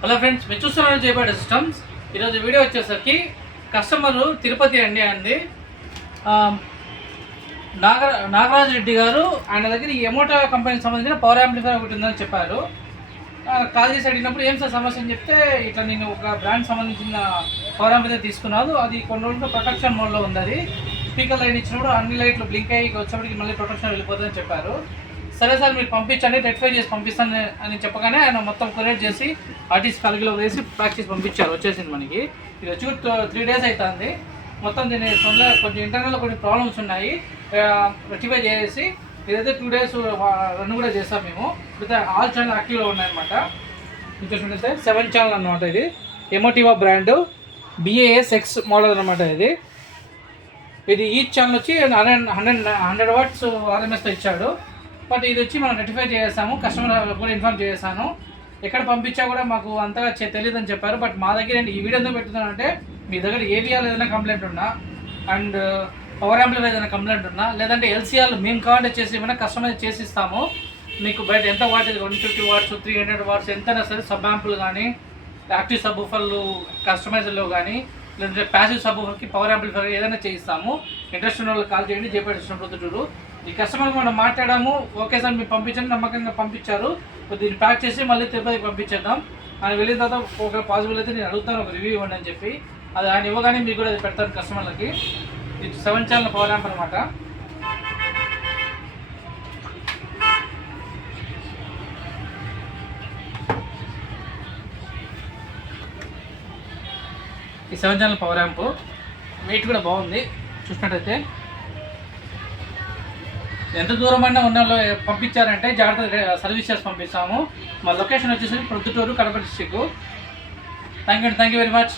Hello friends, మీరు చూస్తున్నారు జైపాడ్ systems. ఈరోజు వీడియో వచ్చేసరికి కస్టమరు తిరుపతి అండి అంది నాగరాజు రెడ్డి గారు. ఆయన దగ్గర ఈ ఎమోటా కంపెనీకి సంబంధించిన పవర్ యాంప్లిఫైర్ ఒకటి ఉందని చెప్పారు. కాల్ చేసి అడిగినప్పుడు ఏం సార్ సమస్య అని చెప్తే, ఇట్లా నేను ఒక బ్రాండ్ సంబంధించిన పవర్ యాంప్లిఫైర్ తీసుకున్నాను, అది కొన్ని రోజులు ప్రొటెక్షన్ మోడ్లో ఉంది. అది స్పీకర్ లైన్ ఇచ్చినప్పుడు అన్ని లైట్లు బ్లింక్ అయ్యి వచ్చేప్పటికి మళ్ళీ ప్రొటెక్షన్ వెళ్ళిపోతుందని చెప్పారు. సరే సార్ మీరు పంపించండి, రెక్టిఫై చేసి పంపిస్తాను అని చెప్పగానే ఆయన మొత్తం కొరియర్ చేసి ఆర్టీసీ కలిగిలో వేసి ప్యాక్ చేసి పంపించారు. వచ్చేసింది మనకి. ఇది వచ్చి 3 days అవుతుంది. మొత్తం దీని కొంచెం ఇంటర్నల్లో కొన్ని ప్రాబ్లమ్స్ ఉన్నాయి, రెక్టిఫై చేసి ఇదైతే 2 days రన్ కూడా చేస్తాం మేము. ఇప్పుడైతే ఆల్ ఛానల్ యాక్టివ్లో ఉన్నాయన్నమాట. చూసినట్టయితే 7 ఛానల్ అనమాట. ఇది ఎమోటివా బ్రాండ్ BASX మోడల్ అనమాట. ఇది ఈచ్ ఛానల్ వచ్చి 100 watts RMSతో ఇచ్చాడు. బట్ ఇది వచ్చి మనం రెక్టిఫై చేసాము, కస్టమర్ కూడా ఇన్ఫార్మ్ చేశాను. ఎక్కడ పంపించా కూడా మాకు అంతగా తెలియదు అని చెప్పారు. బట్ మా దగ్గర ఈ వీడియో ఎందుకు పెడుతున్నానంటే, మీ దగ్గర ఏవిఆర్ ఏదైనా కంప్లైంట్ ఉన్నా, అండ్ పవర్ యాంప్లిఫైర్ ఏదైనా కంప్లైంట్ ఉన్నా, లేదంటే LCR మేము కాంటాక్ట్ చేసి ఏమైనా కస్టమైజ్ చేసి ఇస్తాము. మీకు బయట ఎంత వాట్ 150 watts 300 watts ఎంతైనా సరే, సబ్ యాంపులు కానీ, యాక్టివ్ సబ్ ఊఫర్లు కస్టమైజర్లో కానీ, లేదంటే ప్యాసివ్ సబ్ ఊఫర్కి పవర్ యాంప్లిఫైర్ ఏదైనా చేయిస్తాము. ఇంట్రెస్ట్ ఉన్న వాళ్ళు కాల్ చేయండి. జైపాడ్ సిస్టమ్ ప్రొద్దుటూరు. ఈ కస్టమర్ మనం మాట్లాడాము, ఓకే సార్ మీరు పంపించండి, నమ్మకంగా పంపించారు. దీన్ని ప్యాక్ చేసి మళ్ళీ తిరుపతికి పంపించేద్దాం. ఆయన వెళ్ళిన తర్వాత ఒక పాసిబుల్ అయితే నేను అడుగుతాను, ఒక రివ్యూ ఇవ్వండి అని చెప్పి. అది ఆయన ఇవ్వగానే మీకు కూడా అది పెడతాను కస్టమర్లకి. ఇది 7 ఛానల్ పవర్ యాంప్ అనమాట. ఈ 7 ఛానల్ పవర్ యాంప్ వెయిట్ కూడా బాగుంది. చూసినట్టయితే ఎంత దూరం అయినా ఉన్న పంపించారంటే జాగ్రత్త సర్వీస్ చేసి పంపిస్తాము. మా లొకేషన్ వచ్చేసి Proddatur, Kadapa district. Thank you very much.